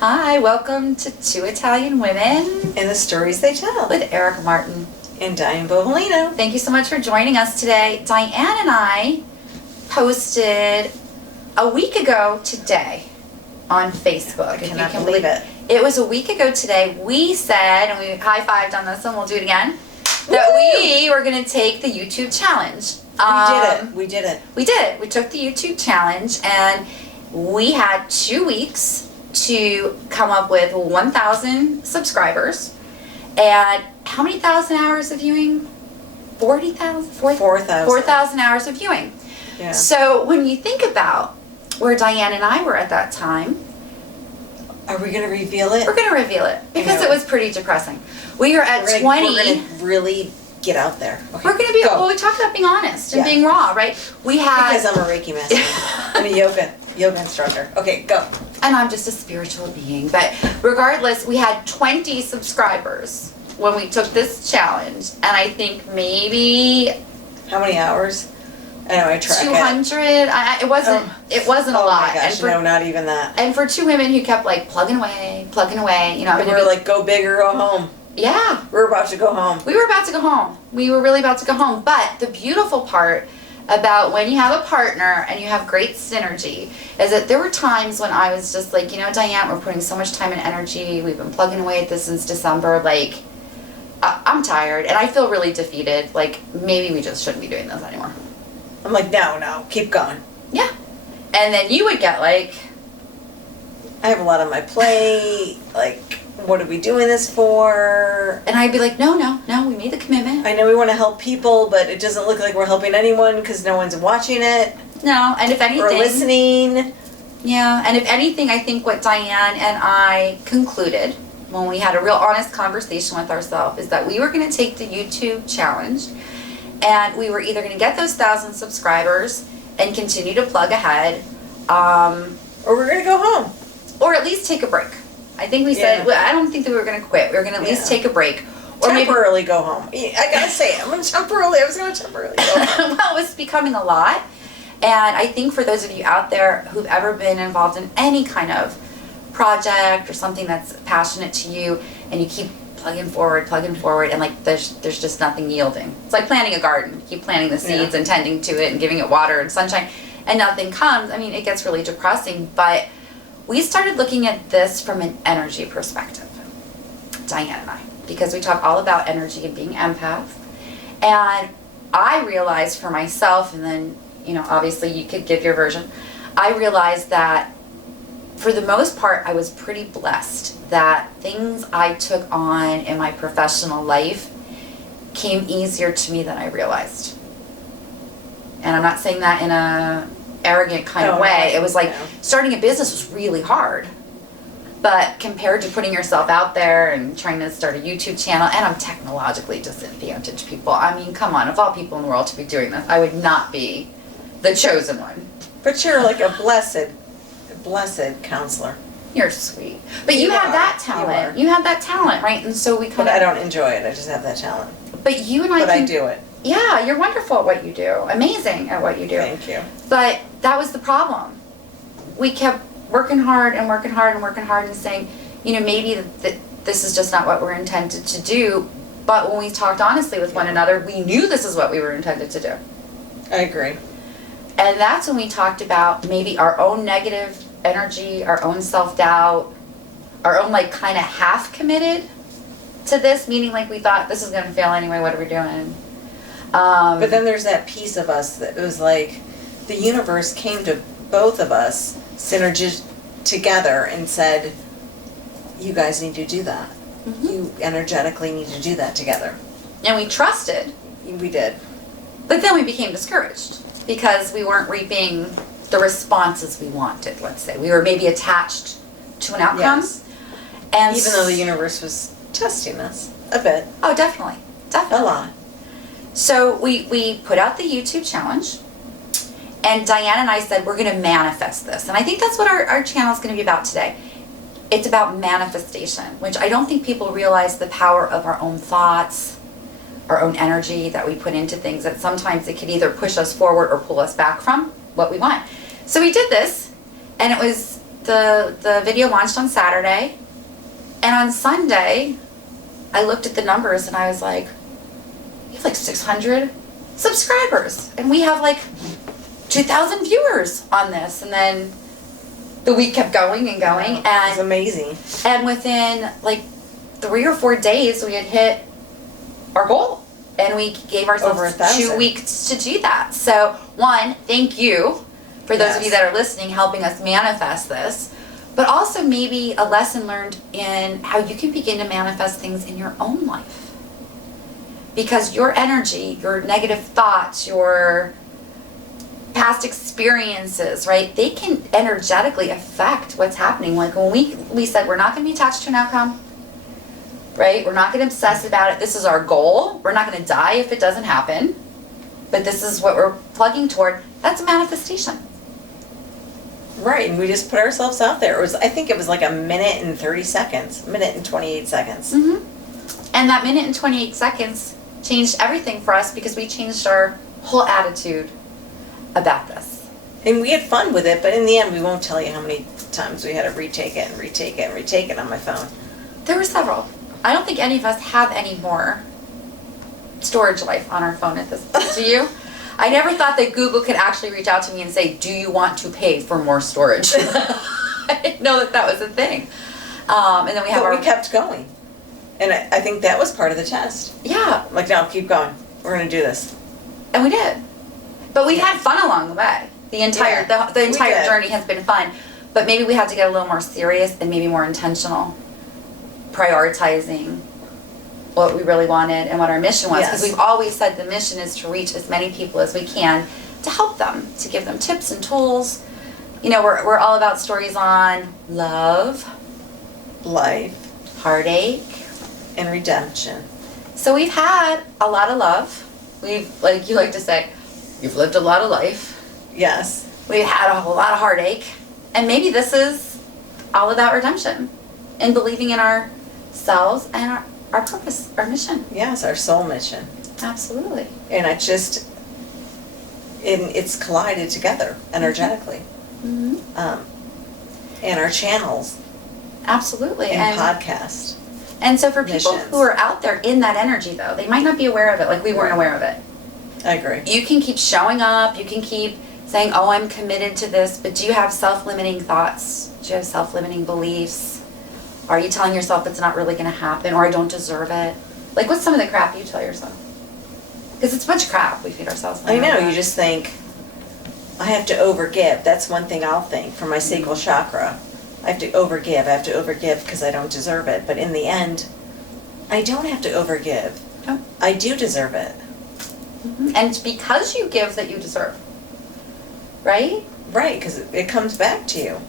Hi, welcome to Two Italian Women And the stories they tell. with Erica Martin. And Diane Bovalino. Thank you so much for joining us today. Diane and I posted a week ago today on Facebook. I cannot believe it. It was a week ago today. We said, and we high-fived on this one, we'll do it again, that we were going to take the YouTube challenge. We did it. We did. We took the YouTube challenge, and we had 2 weeks to come up with 1,000 subscribers. And how many thousand hours of viewing? 40,000? 4,000. 4,000 hours of viewing. Yeah. So when you think about where Diane and I were at that time, Are we going to reveal it? we're going to reveal it because it was pretty depressing. We are at 20. We're going to really get out there. Okay. We're going to be, Go. well, we talked about being honest and Yeah. being raw, right? We had, Because I'm a Reiki master. I'm a yoga instructor. Okay, go. and I'm just a spiritual being, but regardless, we had 20 subscribers when we took this challenge, and I think maybe How many hours? I know, I track 200. It wasn't a Oh lot. my gosh, and for, no, not even that. and for two women who kept like plugging away, you know, I'm We gonna were be- like, go big or go home. yeah. We're about to go home. We were about to go home. We were really about to go home. But the beautiful part about when you have a partner and you have great synergy is that there were times when I was just like, you know, Diane, we're putting so much time and energy. We've been plugging away at this since December. Like, I'm tired and I feel really defeated. Like, maybe we just shouldn't be doing this anymore. I'm like, no, keep going. Yeah. And then you would get like, I have a lot on my plate. Like, what are we doing this for? and I'd be like, no, we made the commitment. I know we want to help people, but it doesn't look like we're helping anyone because no one's watching it No. And if anything, or listening. yeah, and if anything, I think what Diane and I concluded when we had a real honest conversation with ourselves is that we were going to take the YouTube challenge and we were either going to get those 1,000 subscribers and continue to plug ahead, Or we're going to go home. or at least take a break. I think we said, Yeah. well, I don't think that we were going to quit. We were going to at least Yeah. take a break. Or maybe, Temporarily go home. I got to say, I was going to temporarily go home. well, it was becoming a lot. And I think for those of you out there who've ever been involved in any kind of project or something that's passionate to you and you keep plugging forward and like there's just nothing yielding. It's like planting a garden. You keep planting the seeds and tending to it and giving it water and sunshine and nothing comes. I mean, it gets really depressing, but we started looking at this from an energy perspective, Diane and I, because we talk all about energy and being empaths. And I realized for myself, and then, you know, obviously you could give your version, I realized that for the most part, I was pretty blessed that things I took on in my professional life came easier to me than I realized. And I'm not saying that in a arrogant kind of way. It was like starting a business was really hard. But compared to putting yourself out there and trying to start a YouTube channel, and I'm technologically disadvantaged, people. I mean, come on, of all people in the world to be doing this, I would not be the chosen one. But you're like a blessed counselor. You're sweet. But you have that talent. You have that talent, right? And so we kind But I of... don't enjoy it. I just have that talent. But you and I But can... I do it. Yeah, you're wonderful at what you do. Amazing at what you do. Thank you. But that was the problem. We kept working hard and saying, you know, maybe that this is just not what we're intended to do. But when we talked honestly with one another, we knew this is what we were intended to do. I agree. And that's when we talked about maybe our own negative energy, our own self-doubt, our own like kind of half committed to this, meaning like we thought this is going to fail anyway, what are we doing? But then there's that piece of us that was like, the universe came to both of us, synergized together and said, you guys need to do that. Mm-hmm. You energetically need to do that together. And we trusted. We did. But then we became discouraged because we weren't reaping the responses we wanted, let's say. We were maybe attached to an outcome. Yes. And Even though the universe was testing us a bit. Oh, definitely. A lot. So we put out the YouTube challenge, and Diane and I said we're going to manifest this. And I think that's what our channel is going to be about today. It's about manifestation, which I don't think people realize the power of our own thoughts, our own energy that we put into things, that sometimes it could either push us forward or pull us back from what we want. So we did this, and it was the video launched on Saturday, and on Sunday, I looked at the numbers and I was like, we have like 600 subscribers, and we have like 2,000 viewers on this. And then the week kept going and going, It and was amazing. And within like 3 or 4 days, we had hit our goal, and we gave ourselves Over 1,000. 2 weeks to do that. So, one, thank you for those of you that are listening, helping us manifest this, but also maybe a lesson learned in how you can begin to manifest things in your own life. Because your energy, your negative thoughts, your past experiences, right, they can energetically affect what's happening. Like when we said we're not going to be attached to an outcome, right? We're not going to obsess about it. This is our goal. We're not going to die if it doesn't happen, but this is what we're plugging toward. That's a manifestation. Right, and we just put ourselves out there. I think it was like a minute and 30 seconds, minute and 28 seconds. Mm-hmm. And that minute and 28 seconds changed everything for us because we changed our whole attitude about this. And we had fun with it, but in the end, we won't tell you how many times we had to retake it and retake it and retake it on my phone. There were several. I don't think any of us have any more storage life on our phone at this point. Do you? I never thought that Google could actually reach out to me and say, do you want to pay for more storage? I didn't know that was a thing. And then we have we kept going. And I think that was part of the test. Yeah. Like, no, keep going. We're going to do this. And we did. But we had fun along the way. The entire journey has been fun. But maybe we had to get a little more serious and maybe more intentional, prioritizing what we really wanted and what our mission was. Because we've always said the mission is to reach as many people as we can to help them, to give them tips and tools. You know, we're all about stories on love, life, heartache, and redemption. So we've had a lot of love. We've, like you like to say, you've lived a lot of life. Yes. We've had a whole lot of heartache. And maybe this is all about redemption and believing in ourselves and our purpose, our mission. Yes, our soul mission. Absolutely. And it's collided together energetically. Mm-hmm. And our channels. Absolutely. And podcast. And so for people missions. who are out there in that energy, though, they might not be aware of it, like we weren't aware of it. I agree. You can keep showing up, you can keep saying, oh, I'm committed to this, but do you have self-limiting thoughts? Do you have self-limiting beliefs? Are you telling yourself it's not really going to happen, or I don't deserve it? Like, what's some of the crap you tell yourself? Because it's a bunch of crap we feed ourselves. I know, you just think, I have to overgive. That's one thing I'll think for my sacral chakra. I have to overgive because I don't deserve it. But in the end, I don't have to overgive. No. I do deserve it. Mm-hmm. And it's because you give that you deserve. Right? Right, because it comes back to you.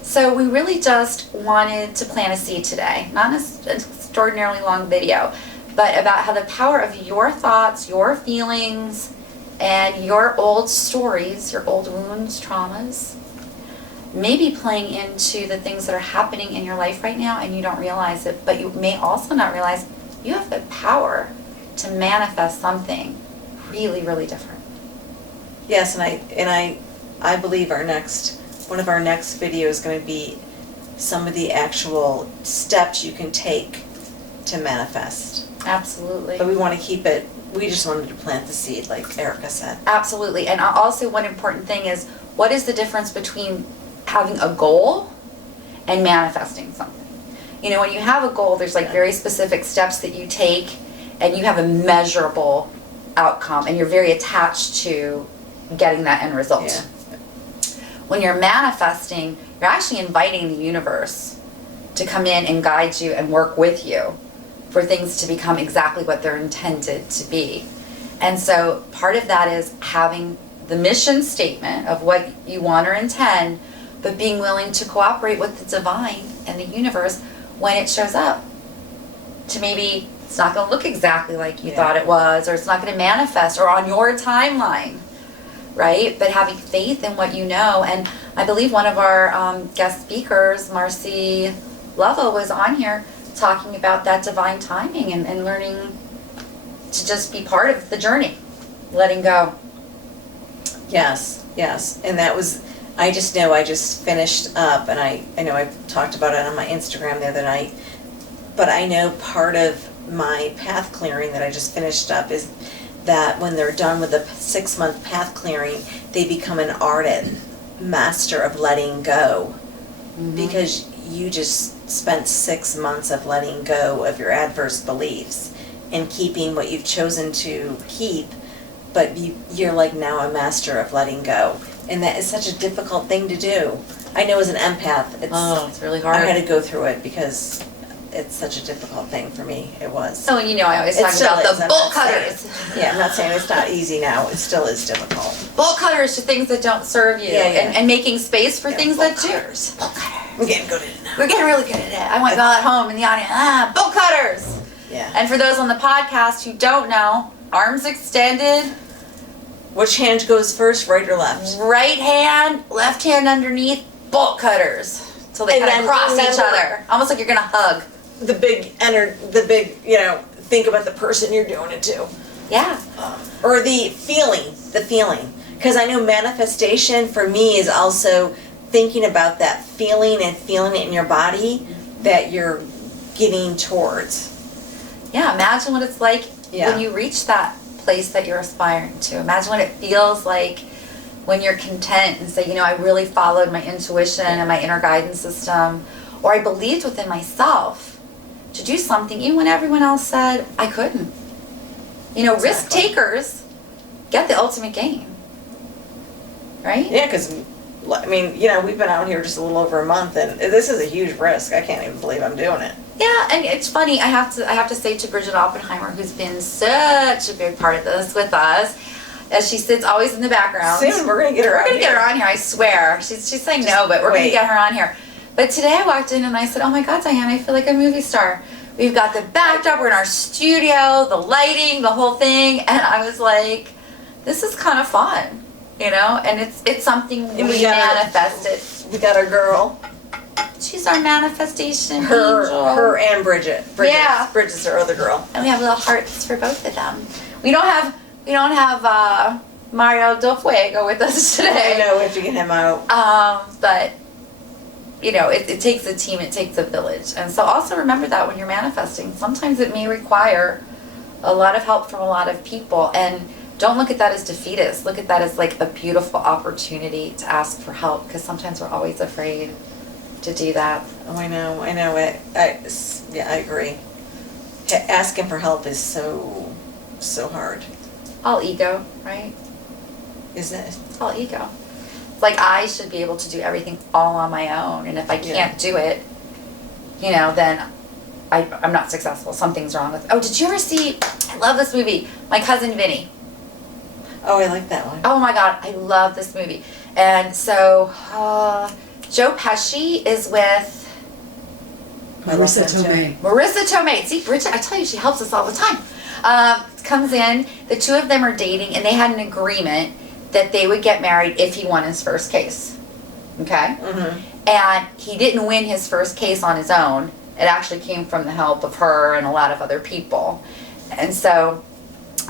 So we really just wanted to plant a seed today. Not an extraordinarily long video, but about how the power of your thoughts, your feelings, and your old stories, your old wounds, traumas, may be playing into the things that are happening in your life right now and you don't realize it, but you may also not realize you have the power to manifest something really, really different. Yes, and I believe one of our next videos is going to be some of the actual steps you can take to manifest. Absolutely. But we want to keep it, we just wanted to plant the seed, like Erica said. Absolutely. And also one important thing is, what is the difference between having a goal and manifesting something? You know, when you have a goal, there's like very specific steps that you take and you have a measurable outcome and you're very attached to getting that end result. Yeah. When you're manifesting, you're actually inviting the universe to come in and guide you and work with you for things to become exactly what they're intended to be. And so part of that is having the mission statement of what you want or intend, but being willing to cooperate with the divine and the universe when it shows up. To maybe it's not going to look exactly like you thought it was, or it's not going to manifest, or on your timeline, right? But having faith in what you know. And I believe one of our guest speakers, Marcy Lovell, was on here talking about that divine timing and learning to just be part of the journey, letting go. Yes. And that was, I just know I just finished up, and I know I talked about it on my Instagram the other night, but I know part of my path clearing that I just finished up is that when they're done with the 6-month path clearing, they become an ardent master of letting go. Because you just spent 6 months of letting go of your adverse beliefs and keeping what you've chosen to keep, but you're like now a master of letting go. And that is such a difficult thing to do. I know as an empath, it's really hard. I had to go through it because it's such a difficult thing for me. It was. So, I always talk about the bolt cutters. Yeah, I'm not saying it's not easy now. It still is difficult. Bolt cutters to things that don't serve you, and making space for things that do. Bolt cutters. I'm getting good at it now. We're getting really good at it. I want y'all at home in the audience. Bolt cutters. Yeah. And for those on the podcast who don't know, arms extended. Which hand goes first, right or left? Right hand, left hand underneath, bolt cutters. So they kind of cross each other. Almost like you're going to hug. The big, think about the person you're doing it to. Yeah. Or the feeling. Because I know manifestation for me is also thinking about that feeling and feeling it in your body that you're getting towards. Yeah, imagine what it's like Yeah. when you reach that place that you're aspiring to. Imagine what it feels like when you're content and say, I really followed my intuition and my inner guidance system, or I believed within myself to do something even when everyone else said I couldn't. Risk takers get the ultimate gain. Right? Yeah, because, we've been out here just a little over a month, and this is a huge risk. I can't even believe I'm doing it. Yeah, and it's funny. I have to say to Bridget Oppenheimer, who's been such a big part of this with us, as she sits always in the background. Soon we're gonna get her. We're gonna get her on here. I swear. She's saying no, but we're gonna get her on here. But today I walked in and I said, "Oh my God, Diane, I feel like a movie star. We've got the backdrop. We're in our studio, the lighting, the whole thing." And I was like, "This is kind of fun, And it's something we manifested. We got our girl. She's our manifestation angel. Her and Bridget. Yeah. Bridget's our other girl. And we have little hearts for both of them. We don't have Mario Del Fuego with us today. I know, we have to get him out. But it takes a team, it takes a village. And so also remember that when you're manifesting, sometimes it may require a lot of help from a lot of people. And don't look at that as defeatist. Look at that as like a beautiful opportunity to ask for help, because sometimes we're always afraid to do that. Oh, I know it. I agree. Asking for help is so hard. All ego, right? Is it? It's all ego. It's like I should be able to do everything all on my own, and if I can't do it, then I'm not successful. Something's wrong with. Oh, did you ever see? I love this movie. My Cousin Vinny. Oh, I like that one. Oh my God, I love this movie. And so Joe Pesci is with Marissa Tomei. Marissa Tomei. See, Bridget, I tell you, she helps us all the time. Comes in, the two of them are dating, and they had an agreement that they would get married if he won his first case. Okay? Mm-hmm. And he didn't win his first case on his own. It actually came from the help of her and a lot of other people. And so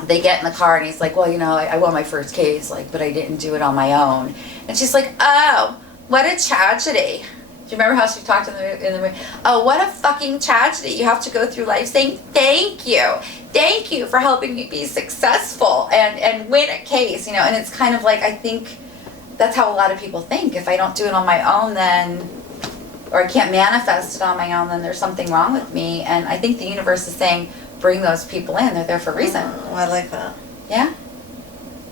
they get in the car, and he's like, well, I won my first case, but I didn't do it on my own. And she's like, oh, what a tragedy. Do you remember how she talked in the movie? Oh, what a fucking tragedy. You have to go through life saying, thank you. Thank you for helping me be successful and win a case, And it's kind of like, I think that's how a lot of people think. If I don't do it on my own, or I can't manifest it on my own, then there's something wrong with me. And I think the universe is saying, bring those people in. They're there for a reason. Oh, I like that. Yeah?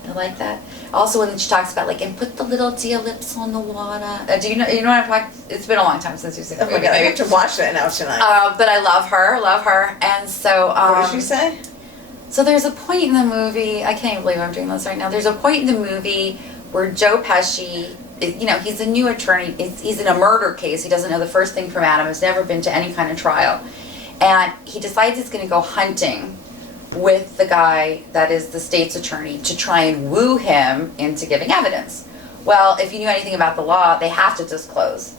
I like that. Also, when she talks about and put the little deer lips on the water. Do you know what I'm talking? It's been a long time since you've seen the Oh my movie. God, I have to watch that now tonight. But I love her. And so what did she say? So there's a point in the movie, I can't even believe I'm doing this right now. There's a point in the movie where Joe Pesci, he's a new attorney. He's in a murder case. He doesn't know the first thing from Adam. Has never been to any kind of trial. And he decides he's going to go hunting with the guy that is the state's attorney to try and woo him into giving evidence. Well, if you knew anything about the law, they have to disclose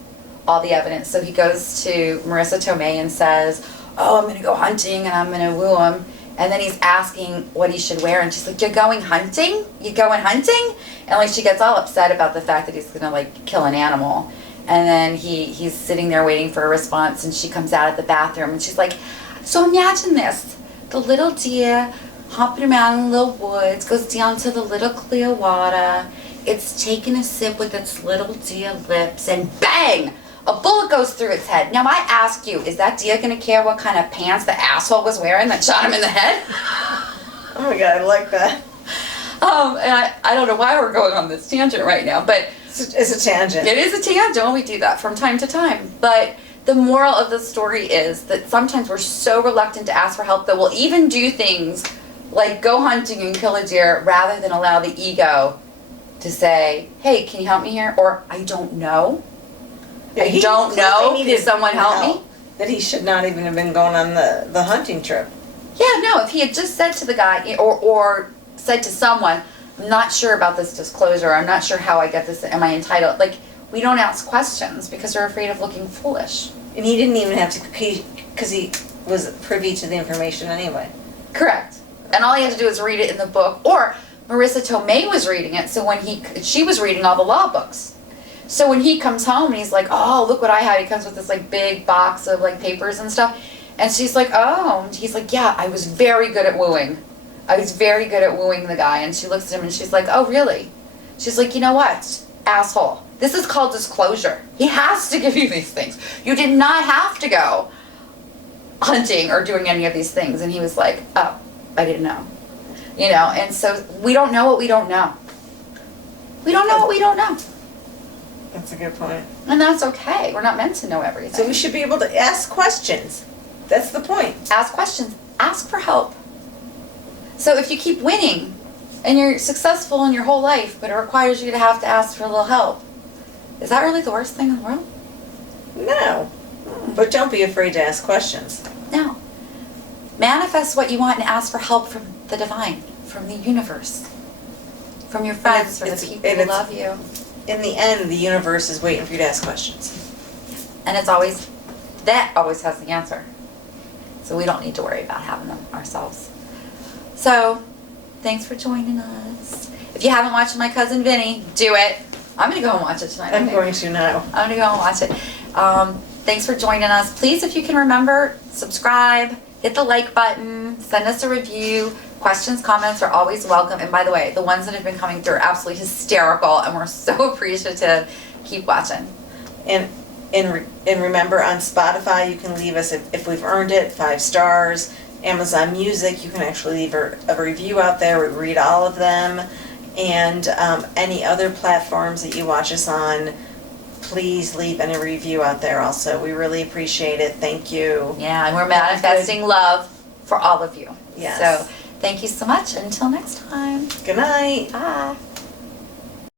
all the evidence. So he goes to Marissa Tomei and says, oh, I'm going to go hunting and I'm going to woo him. And then he's asking what he should wear, and she's like, "You're going hunting? You going hunting?" And like she gets all upset about the fact that he's gonna like kill an animal. And then he's sitting there waiting for a response, and she comes out of the bathroom, and she's like, "So imagine this: the little deer hopping around in the little woods, goes down to the little clear water. It's taking a sip with its little deer lips, and bang! A bullet goes through its head." Now I ask you, is that deer gonna care what kind of pants the asshole was wearing that shot him in the head? Oh my God, I like that. And I don't know why we're going on this tangent right now, but It's a tangent. it is a tangent. We do that from time to time. But the moral of the story is that sometimes we're so reluctant to ask for help that we'll even do things like go hunting and kill a deer rather than allow the ego to say, "Hey, can you help me here?" Or "I don't know. I don't know. Can someone help me?" That he should not even have been going on the hunting trip. Yeah, no, if he had just said to the guy or said to someone, "I'm not sure about this disclosure. I'm not sure how I get this. Am I entitled?" Like, we don't ask questions because we're afraid of looking foolish. And he didn't even have to, because he was privy to the information anyway. Correct. And all he had to do was read it in the book. Or Marissa Tomei was reading it, so when she was reading all the law books. So when he comes home and he's like, "Oh, look what I have." He comes with this like big box of like papers and stuff. And she's like, "Oh." And he's like, "Yeah, I was very good at wooing. I was very good at wooing the guy." And she looks at him and she's like, "Oh, really?" She's like, "You know what, asshole? This is called disclosure. He has to give you these things. You did not have to go hunting or doing any of these things." And he was like, "Oh, I didn't know." You know, and so we don't know what we don't know. We don't know what we don't know. That's a good point. And that's okay. We're not meant to know everything. So we should be able to ask questions. That's the point. Ask questions. Ask for help. So if you keep winning and you're successful in your whole life, but it requires you to have to ask for a little help, is that really the worst thing in the world? No. But don't be afraid to ask questions. No. Manifest what you want and ask for help from the divine, from the universe, from your friends, from the people who love you. In the end, the universe is waiting for you to ask questions. And it's always, that always has the answer. So we don't need to worry about having them ourselves. So, thanks for joining us. If you haven't watched My Cousin Vinny, do it. I'm going to go and watch it tonight. I'm going to now. I'm going to go and watch it. Thanks for joining us. Please, if you can remember, subscribe, hit the like button, send us a review. Questions, comments are always welcome. And by the way, the ones that have been coming through are absolutely hysterical, and we're so appreciative. Keep watching. And remember, on Spotify, you can leave us, if we've earned it, 5 stars. Amazon Music, you can actually leave a review out there. We read all of them. And any other platforms that you watch us on, please leave any review out there also. We really appreciate it. Thank you. Yeah, and we're manifesting love for all of you. Yes. So thank you so much. Until next time. Good night. Bye.